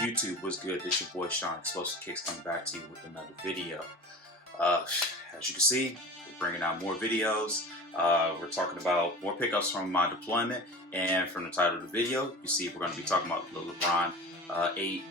YouTube was good. This your boy Sean, Explosive Kicks, coming back to you with another video. As you can see, we're bringing out more videos. We're talking about more pickups from my deployment, and from the title of the video, you see we're going to be talking about the LeBron 8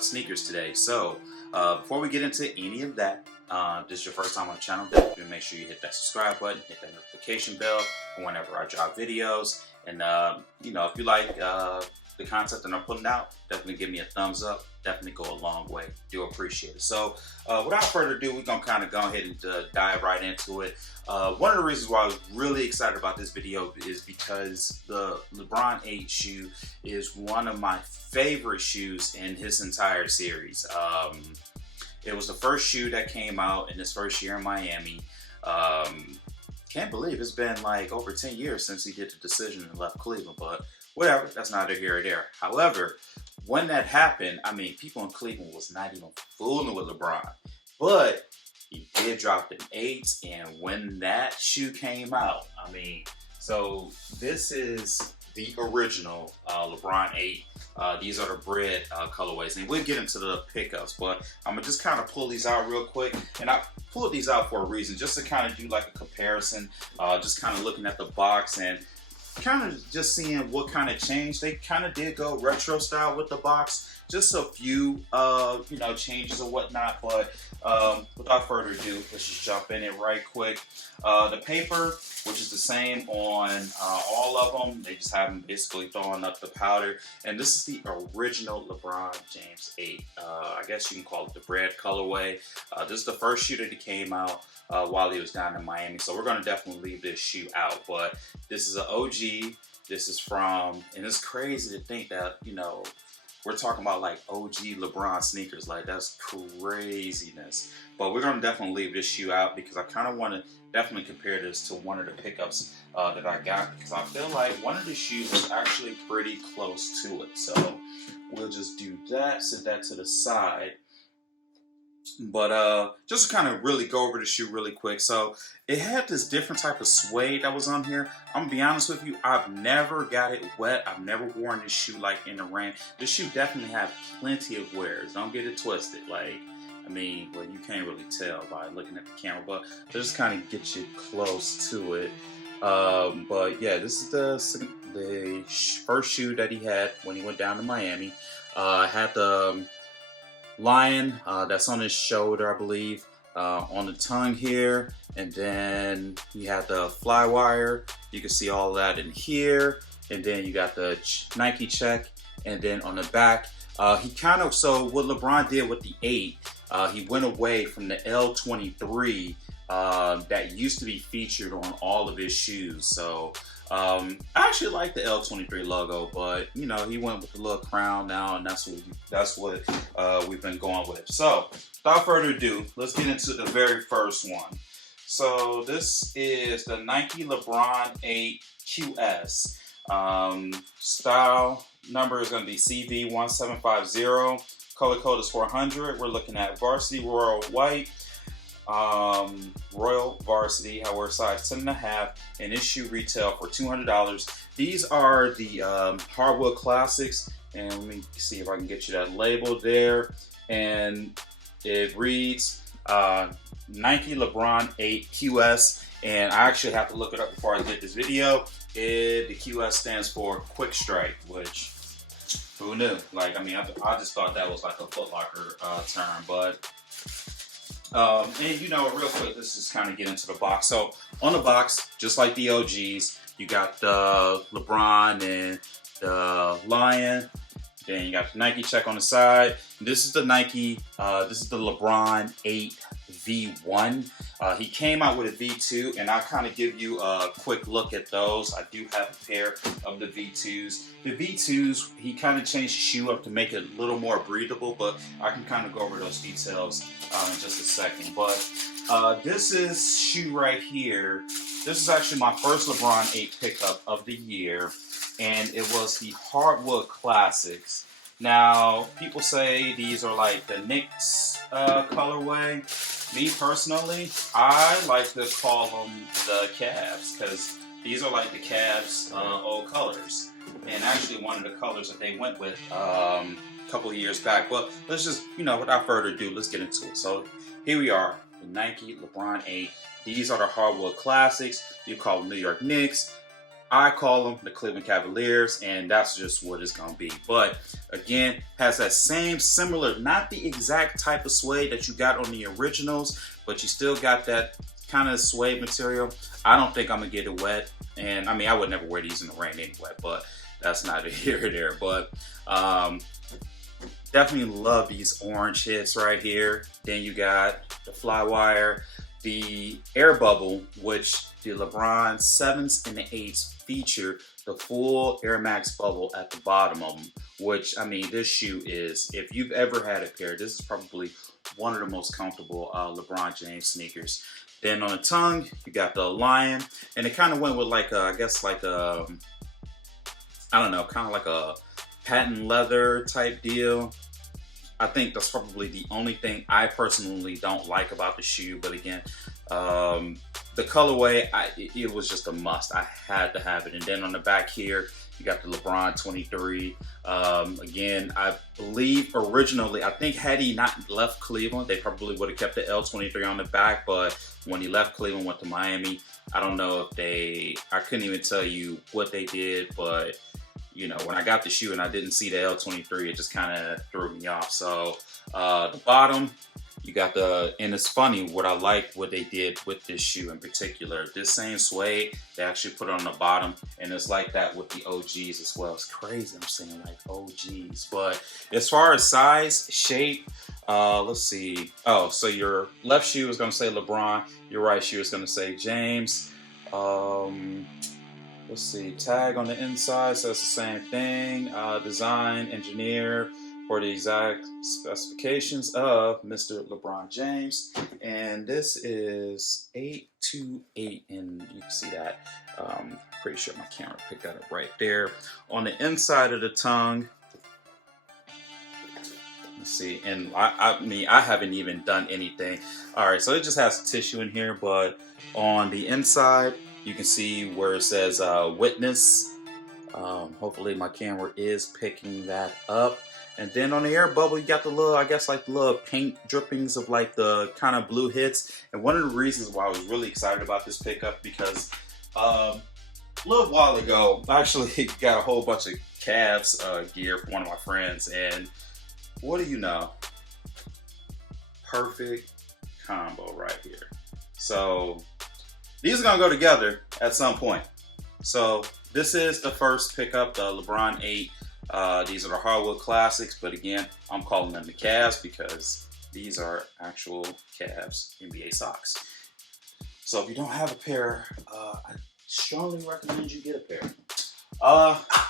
sneakers today. So before we get into any of that, this is your first time on the channel, definitely make sure you hit that subscribe button, hit that notification bell for whenever I drop videos. And you know, if you like the content that I'm putting out, definitely give me a thumbs up. Definitely go a long way. Do appreciate it. So without further ado, we're gonna kind of go ahead and dive right into it. One of the reasons why I was really excited about this video is because the LeBron 8 shoe is one of my favorite shoes in his entire series. It was the first shoe that came out in his first year in Miami. Can't believe it's been like over 10 years since he did the decision and left Cleveland, but whatever, that's neither here or there. However, when that happened, I mean, people in Cleveland was not even fooling with LeBron, but he did drop the 8's, and when that shoe came out, I mean, so this is the original LeBron 8. These are the bread colorways, and we'll get into the pickups, but I'm gonna just kind of pull these out real quick. And I pulled these out for a reason, just to kind of do like a comparison, just kind of looking at the box and kind of just seeing what kind of change. They kind of did go retro style with the box, just a few you know, changes or whatnot, but without further ado, let's just jump in it right quick. The paper, which is the same on all of them, they just have them basically throwing up the powder, and this is the original LeBron James 8. I guess you can call it the bread colorway. This is the first shoe that he came out while he was down in Miami, so we're going to definitely leave this shoe out, but this is an OG. This is from, and it's crazy to think that, you know, we're talking about like OG LeBron sneakers. Like, that's craziness. But we're gonna definitely leave this shoe out because I kind of want to definitely compare this to one of the pickups that I got, because I feel like one of the shoes is actually pretty close to it. So we'll just do that, set that to the side. But just to kind of really go over the shoe really quick. So it had this different type of suede that was on here. I'm gonna be honest with you, I've never got it wet. I've never worn this shoe like in the rain. This shoe definitely had plenty of wears. Don't get it twisted. Like, I mean, well, you can't really tell by looking at the camera, but just kind of get you close to it. But yeah, this is the first shoe that he had when he went down to Miami. Had the lion that's on his shoulder, I believe, on the tongue here, and then you have the fly wire. You can see all that in here, and then you got the Nike check, and then on the back, he kind of, so what LeBron did with the 8, he went away from the L23 that used to be featured on all of his shoes. So I actually like the L23 logo, but you know, he went with the little crown now, and that's what we've been going with. So without further ado, let's get into the very first one. So this is the Nike LeBron 8 QS. Style number is going to be CV1750. Color code is 400. We're looking at varsity royal white. Royal varsity, however, size 10.5, and this shoe retail for $200. These are the hardwood classics, and let me see if I can get you that label there. And it reads Nike LeBron 8 QS, and I actually have to look it up before I did this video. The QS stands for Quick Strike, which, who knew? Like, I mean, I just thought that was like a Foot Locker term, but and you know, real quick, let's just kind of get into the box. So on the box, just like the OGs, you got the LeBron and the lion. Then you got the Nike check on the side. This is the Nike, this is the LeBron 8 V1. He came out with a V2, and I'll kind of give you a quick look at those. I do have a pair of the V2s. The V2s, he kind of changed the shoe up to make it a little more breathable, but I can kind of go over those details in just a second. But this is shoe right here. This is actually my first LeBron 8 pickup of the year, and it was the hardwood classics. Now, people say these are like the Knicks colorway. Me personally, I like to call them the Cavs, because these are like the Cavs old colors. And actually, one of the colors that they went with couple of years back. But let's just, without further ado, let's get into it. So here we are, the Nike LeBron 8. These are the hardwood classics. You call them New York Knicks. I call them the Cleveland Cavaliers, and that's just what it's going to be. But again, has that same similar, not the exact type of suede that you got on the originals, but you still got that kind of suede material. I don't think I'm going to get it wet. And I mean, I would never wear these in the rain anyway, but that's neither here or there. But definitely love these orange hits right here. Then you got the Flywire, the air bubble, which the LeBron 7s and the 8s feature the full Air Max bubble at the bottom of them, which, I mean, this shoe is, if you've ever had a pair, this is probably one of the most comfortable LeBron James sneakers. Then on the tongue, you got the lion, and it kind of went with like I guess like a, I don't know, kind of like a patent leather type deal. I think that's probably the only thing I personally don't like about the shoe. But again, the colorway, it was just a must. I had to have it. And then on the back here, you got the LeBron 23. Again, I believe originally, I think had he not left Cleveland, they probably would have kept the L23 on the back. But when he left Cleveland, went to Miami, I don't know if I couldn't even tell you what they did, but when I got the shoe and I didn't see the L23, it just kind of threw me off. So the bottom, you got and it's funny what I like what they did with this shoe in particular. This same suede, they actually put it on the bottom, and it's like that with the OGs as well. It's crazy, I'm saying like OGs. But as far as size, shape, let's see. Oh, so your left shoe is gonna say LeBron, your right shoe is gonna say James. Let's see, tag on the inside, so it's the same thing. Design, engineer for the exact specifications of Mr. LeBron James. And this is 828, and you can see that. Pretty sure my camera picked that up right there. On the inside of the tongue, let's see, and I mean, I haven't even done anything. All right, so it just has tissue in here, but on the inside, you can see where it says witness. Hopefully my camera is picking that up. And then on the air bubble, you got the little, I guess like the little paint drippings of like the kind of blue hits. And one of the reasons why I was really excited about this pickup, because a little while ago, I actually got a whole bunch of Cavs gear from one of my friends. And what do you know? Perfect combo right here. So these are gonna go together at some point. So this is the first pickup, the LeBron 8. These are the hardwood classics, but again, I'm calling them the Cavs because these are actual Cavs NBA socks. So if you don't have a pair, I strongly recommend you get a pair.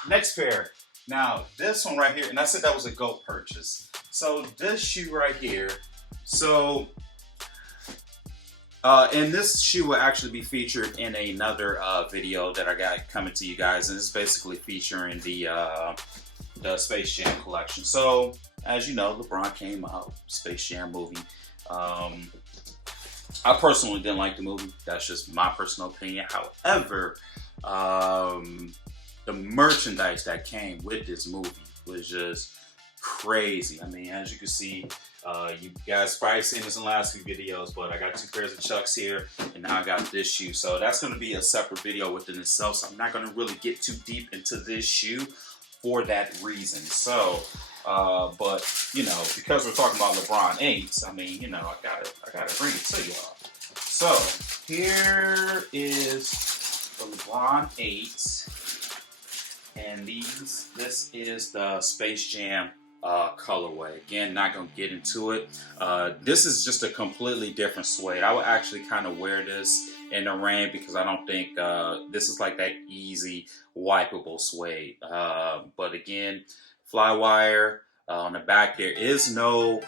Next pair. Now this one right here, and I said that was a GOAT purchase. So this shoe right here, and this shoe will actually be featured in another video that I got coming to you guys, and it's basically featuring the Space Jam collection. So, as you know, LeBron came out, Space Jam movie. I personally didn't like the movie. That's just my personal opinion. However, the merchandise that came with this movie was just crazy. I mean, as you can see, you guys probably seen this in the last few videos, but I got 2 pairs of Chucks here, and now I got this shoe. So that's going to be a separate video within itself. So I'm not going to really get too deep into this shoe for that reason. So, but because we're talking about LeBron 8s, I mean, I gotta bring it to y'all. So here is the LeBron 8s, and this is the Space Jam colorway. Again, not gonna get into it. This is just a completely different suede. I would actually kind of wear this in the rain because I don't think this is like that easy wipeable suede. But again, Flywire on the back. There is no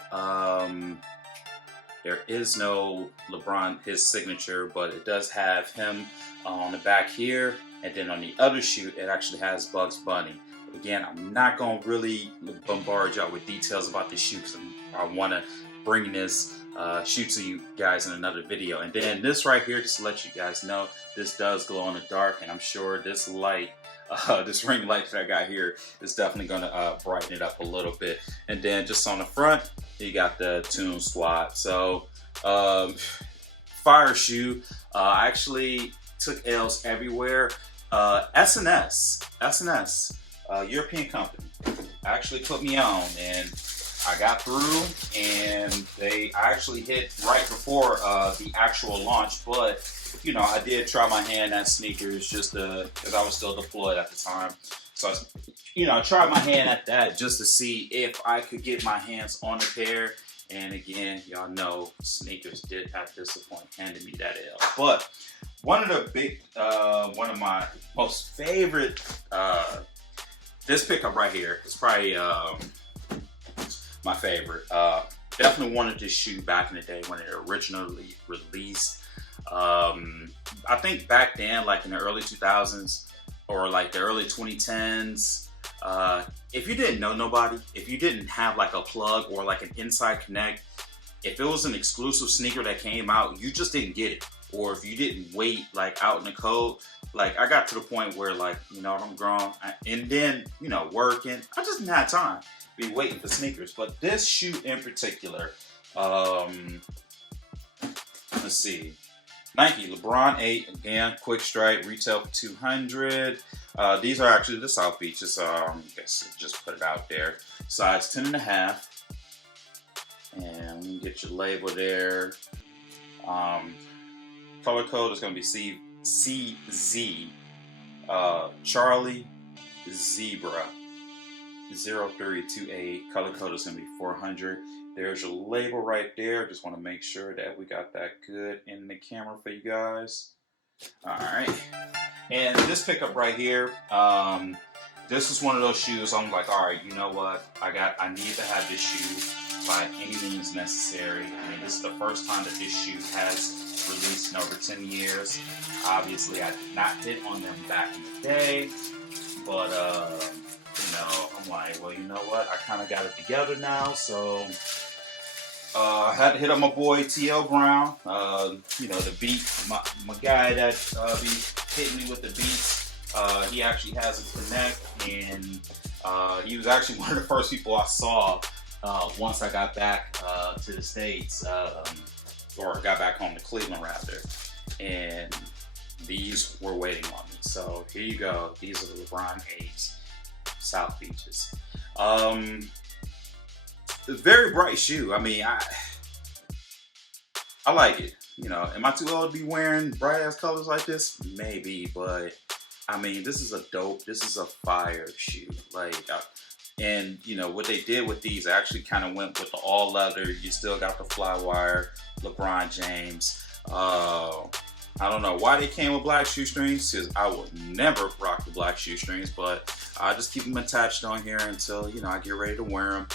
LeBron, his signature, but it does have him on the back here, and then on the other shoe it actually has Bugs Bunny. Again, I'm not going to really bombard y'all with details about this shoe because I want to bring this shoe to you guys in another video. And then this right here, just to let you guys know, this does glow in the dark, and I'm sure this light This ring light that I got here is definitely gonna brighten it up a little bit. And then just on the front, you got the Tune Squad. So fire shoe. I actually took L's everywhere. S&S, European company, actually put me on, and I got through, and I actually hit right before the actual launch, but you know, I did try my hand at sneakers just because I was still deployed at the time. So I tried my hand at that just to see if I could get my hands on a pair. And again, y'all know sneakers did have to disappoint, handing me that L. But one of my most favorite, this pickup right here is probably my favorite. Definitely wanted this shoe back in the day when it originally released. I think back then, like in the early 2000s or like the early 2010s, if you didn't know nobody, if you didn't have like a plug or like an inside connect, if it was an exclusive sneaker that came out, you just didn't get it. Or if you didn't wait like out in the cold, like I got to the point where like, you know, I'm grown and then, you know, working, I just didn't have time to be waiting for sneakers. But this shoe in particular, let's see. Nike LeBron 8, again, quick stripe, retail for $200. These are actually the South Beaches. I guess just put it out there. Size 10.5. And you get your label there. Color code is going to be CZ. Charlie Zebra 0328. Color code is going to be 400. There's your label right there. Just want to make sure that we got that good in the camera for you guys. All right. And this pickup right here, this is one of those shoes I'm like, all right, you know what? I need to have this shoe by any means necessary. I mean, this is the first time that this shoe has released in over 10 years. Obviously, I did not hit on them back in the day, but you know, I'm like, well, you know what? I kind of got it together now, so I had to hit on my boy T.L. Brown. You know, the beat, my guy that be hitting me with the beats. He actually has a connect, and he was actually one of the first people I saw once I got back to the States, or got back home to Cleveland rather. And these were waiting on me. So here you go. These are the LeBron 8's South Beaches. It's a very bright shoe. I mean, I like it. You know, am I too old to be wearing bright ass colors like this? Maybe, but I mean, this is a fire shoe. Like, and you know what they did with these, I actually kind of went with the all leather. You still got the fly wire, LeBron James. I don't know why they came with black shoestrings, because I would never rock the black shoestrings, but I just keep them attached on here until, you know, I get ready to wear them.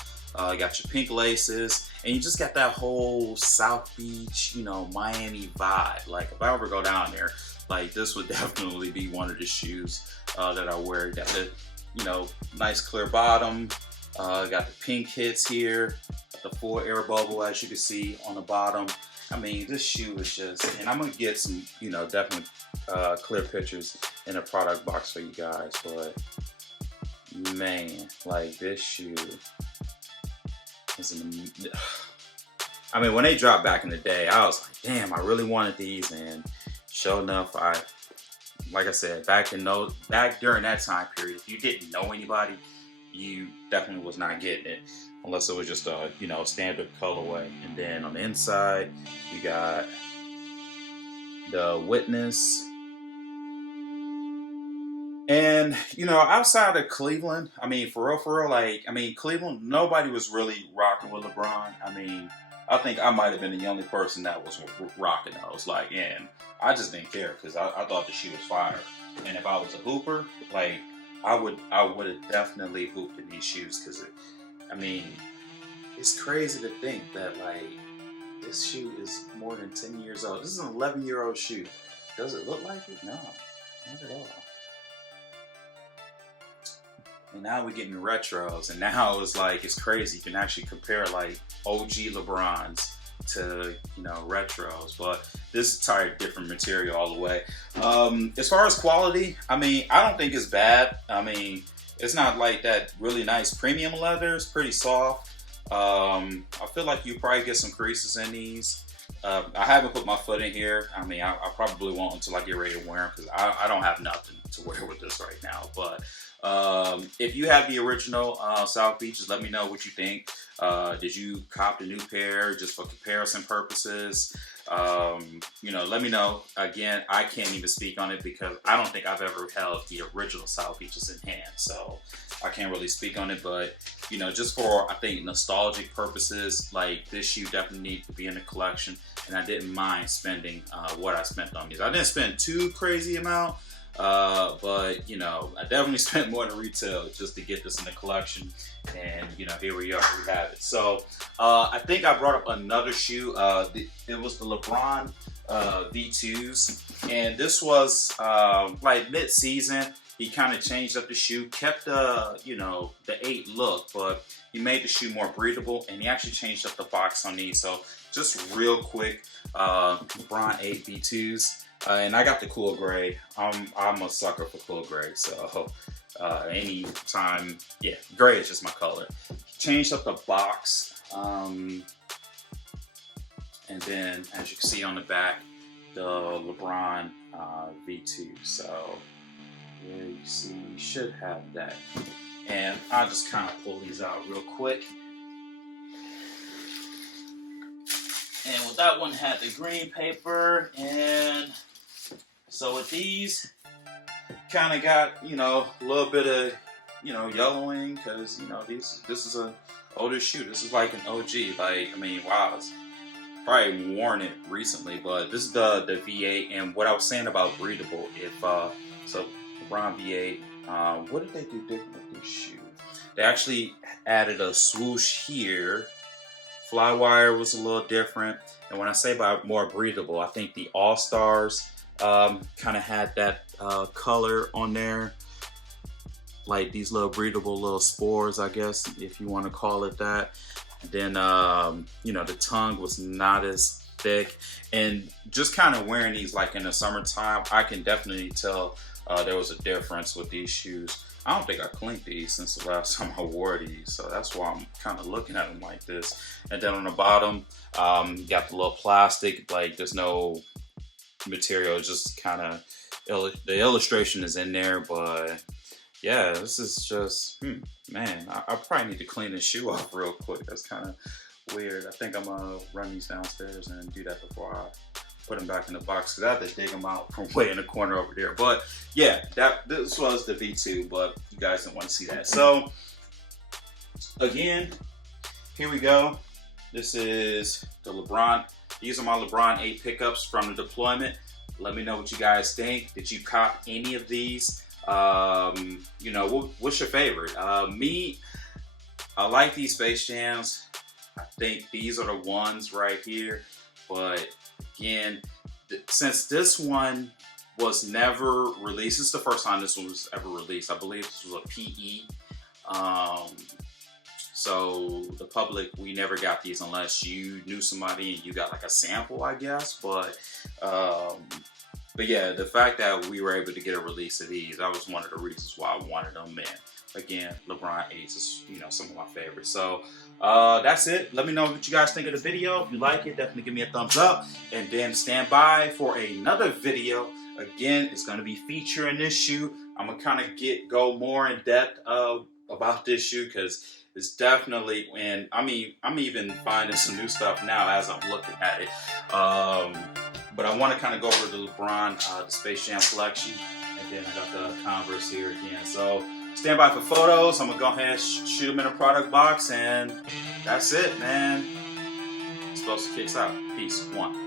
You got your pink laces, and you just got that whole South Beach, you know, Miami vibe. Like, if I ever go down there, like, this would definitely be one of the shoes that I wear. Got the, you know, nice clear bottom. Got the pink hits here, the full air bubble, as you can see on the bottom. I mean, this shoe is just, and I'm gonna get some, you know, definitely clear pictures in a product box for you guys, but man, like, this shoe is I mean, when they dropped back in the day, I was like, damn, I really wanted these, and sure enough, like I said, back during that time period, if you didn't know anybody, you definitely was not getting it, unless it was just a, you know, standard colorway. And then on the inside, you got the Witness. And, you know, outside of Cleveland, I mean, for real, like, I mean, Cleveland, nobody was really rocking with LeBron. I mean, I think I might have been the only person that was rocking those. Like, and I just didn't care, because I thought the shoe was fire. And if I was a hooper, like, I would have definitely hooped in these shoes, because, I mean, it's crazy to think that, like, this shoe is more than 10 years old. This is an 11-year-old shoe. Does it look like it? No, not at all. And now we're getting retros, and now it's like, it's crazy. You can actually compare like OG LeBrons to, you know, retros. But this entire different material all the way. As far as quality, I mean, I don't think it's bad. I mean, it's not like that really nice premium leather. It's pretty soft. I feel like you probably get some creases in these. I haven't put my foot in here. I mean, I probably won't until I get ready to wear them, because I don't have nothing to wear with this right now. But if you have the original South Beaches, let me know what you think. Did you cop the new pair just for comparison purposes? You know, let me know. Again, I can't even speak on it because I don't think I've ever held the original South Beaches in hand, so I can't really speak on it. But you know, just for, I think, nostalgic purposes, like, this shoe definitely needs to be in the collection, and I didn't mind spending what I spent on these. I didn't spend too crazy amount, but you know, I definitely spent more than retail just to get this in the collection. And you know, here we are, we have it. So I think I brought up another shoe. It was the LeBron V2s, and this was like mid-season. He kind of changed up the shoe, kept the, you know, the 8 look, but he made the shoe more breathable, and he actually changed up the box on these. So just real quick, LeBron 8 V2s, and I got the cool gray. I'm a sucker for cool gray, so anytime, yeah, gray is just my color. Changed up the box, and then as you can see on the back, the LeBron V2. So yeah, you see, you should have that. And I'll just kind of pull these out real quick. And with that one had the green paper, and so with these, kind of got, you know, a little bit of, you know, yellowing, because, you know, this is a older shoe. This is like an OG. Like, I mean, wow, it's probably worn it recently, but this is the V8. And what I was saying about breathable, if so LeBron V8, what did they do different with this shoe? They actually added a swoosh here. Flywire was a little different, and when I say about more breathable, I think the All Stars kind of had that color on there, like these little breathable little spores, I guess, if you want to call it that. And then you know, the tongue was not as thick, and just kind of wearing these like in the summertime, I can definitely tell there was a difference with these shoes. I don't think I cleaned these since the last time I wore these, so that's why I'm kind of looking at them like this. And then on the bottom, you got the little plastic, like there's no material, just kind of, the illustration is in there, but yeah, this is just, man, I probably need to clean this shoe off real quick. That's kind of weird. I think I'm gonna run these downstairs and do that before I put them back in the box, because I have to dig them out from way in the corner over there. But yeah, this was the V2, but you guys didn't want to see that. So again, here we go. This is the LeBron. These are my LeBron 8 pickups from the deployment. Let me know what you guys think. Did you cop any of these? You know, what's your favorite? Me, I like these Space Jams. I think these are the ones right here. But again, since this one was never released, this is the first time this one was ever released. I believe this was a PE. So the public, we never got these unless you knew somebody and you got like a sample, I guess. But yeah, the fact that we were able to get a release of these, that was one of the reasons why I wanted them in. Again, LeBron 8's is, you know, some of my favorites. So that's it. Let me know what you guys think of the video. If you like it, definitely give me a thumbs up. And then stand by for another video. Again, it's going to be featuring this shoe. I'm going to kind of go more in depth about this shoe, because it's definitely, and I mean, I'm even finding some new stuff now as I'm looking at it. But I want to kind of go over the LeBron, the Space Jam collection. And then I got the Converse here again. So stand by for photos. I'm going to go ahead and shoot them in a product box. And that's it, man. Explosive Kicks out. Peace. One.